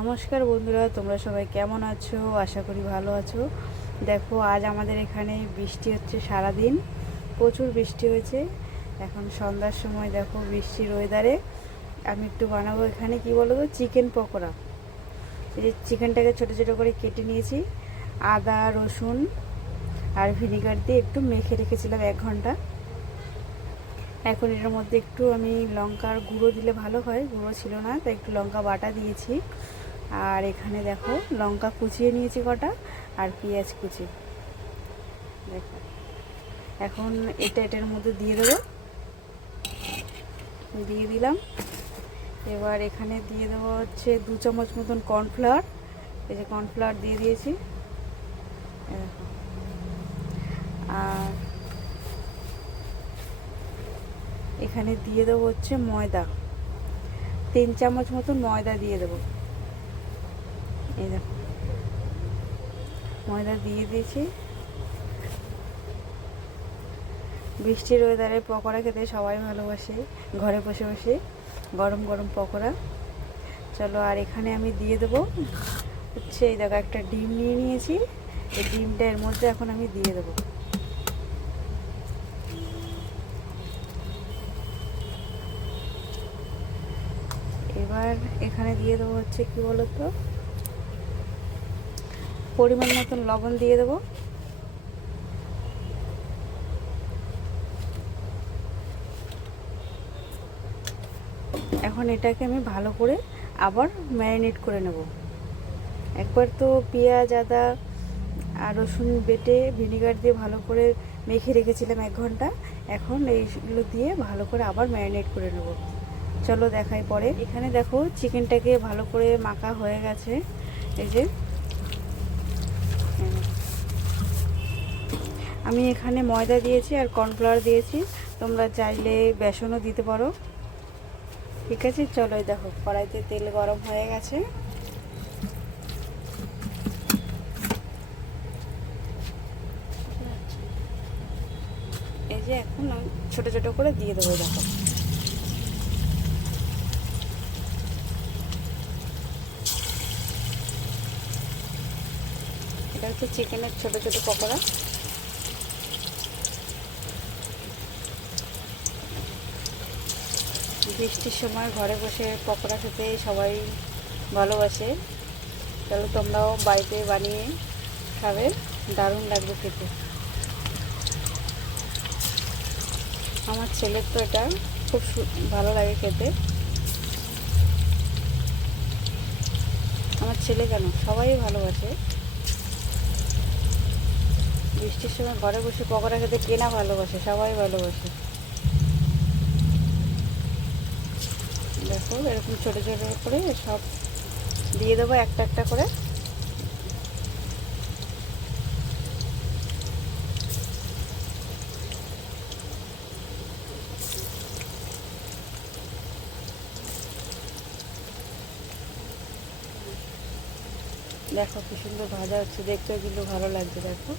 নমস্কার বন্ধুরা, তোমরা সবাই কেমন আছো? আশা করি ভালো আছো। দেখো, আজ আমাদের এখানে বৃষ্টি হচ্ছে সারা দিন প্রচুর বৃষ্টি হয়েছে। এখন সন্ধ্যার সময় দেখো বৃষ্টির ওয়েদারে আমি একটু বানাবো এখানে, কি বলো তো চিকেন পকোড়া। এই যে চিকেনটাকে ছোটো ছোটো করে কেটে নিয়েছি। আদা, রসুন আর ভিনিগার দিয়ে একটু মেখে রেখেছিলাম এক ঘণ্টা। এখন এর মধ্যে একটু আমি লঙ্কার গুঁড়ো দিলে ভালো হয়, গুঁড়ো ছিল না, তাই একটু লঙ্কা বাটা দিয়েছি। আর এখানে দেখো লঙ্কা কুচিয়ে নিয়েছি কটা আর পেঁয়াজ কুচি। দেখো। এখন এটা এটার মধ্যে দিয়ে দেবো। দিয়ে দিলাম। এবার এখানে দিয়ে দেবো হচ্ছে দু চামচ মতন কর্নফ্লাওয়ার। এই যে কর্নফ্লাওয়ার দিয়ে দিয়েছি। আর এখানে দিয়ে দেবো হচ্ছে ময়দা। তিন চামচ মতন ময়দা দিয়ে দেবো। এই দেখো। ময়দা দিয়ে দিয়েছি। বৃষ্টির ওয়েদারে পকোড়া খেতে সবাই ভালোবাসে, ঘরে বসে বসে গরম গরম পকোড়া। চলো আর এখানে আমি দিয়ে দেবো হচ্ছে এই দেখো একটা ডিম নিয়ে নিয়েছি। এই ডিমটা এর মধ্যে এখন আমি দিয়ে দেবো। এবার এখানে দিয়ে দেবো হচ্ছে কি বলতো? পরিমাণ মতন লবণ দিয়ে দেবো। এখন এটাকে আমি ভালো করে আবার ম্যারিনেট করে নেব। একবার তো পেঁয়াজ, আদা আর রসুন বেটে ভিনিগার দিয়ে ভালো করে মেখে রেখেছিলাম এক ঘণ্টা। এখন এইগুলো দিয়ে ভালো করে আবার ম্যারিনেট করে নেব। চলো দেখাই পরে। এখানে দেখো চিকেনটাকে ভালো করে মাখা হয়ে গেছে। এই যে হ্যাঁ। আমি এখানে ময়দা দিয়েছি আর কর্নফ্লাওয়ার দিয়েছি। তোমরা চাইলে বেসনও দিতে পারো। ঠিক আছে, চলো দেখো, কড়াইতে তেল গরম হয়ে গেছে। এই যে এখন ছোট ছোট করে দিয়ে দেবো দেখো। এটা হচ্ছে চিকেনের ছোট ছোট পকোড়া। বৃষ্টির সময় ঘরে বসে পকোড়া খেতে সবাই ভালোবাসে। তাহলে তোমরাও বাড়িতে বানিয়ে খাবে, দারুণ লাগবে খেতে। আমার ছেলের তো এটা খুব ভালো লাগে খেতে। আমার ছেলে কেন? সবাই ভালোবাসে। বৃষ্টির সময় ঘরে বসে পকোড়া খেতে কেনা ভালোবাসে? সবাই ভালোবাসে। দেখো এরকম ছোটো ছোটো করে সব দিয়ে দেবো একটা একটা করে। দেখো কি সুন্দর ভাজা হচ্ছে, দেখতেও কিন্তু ভালো লাগছে, দেখো।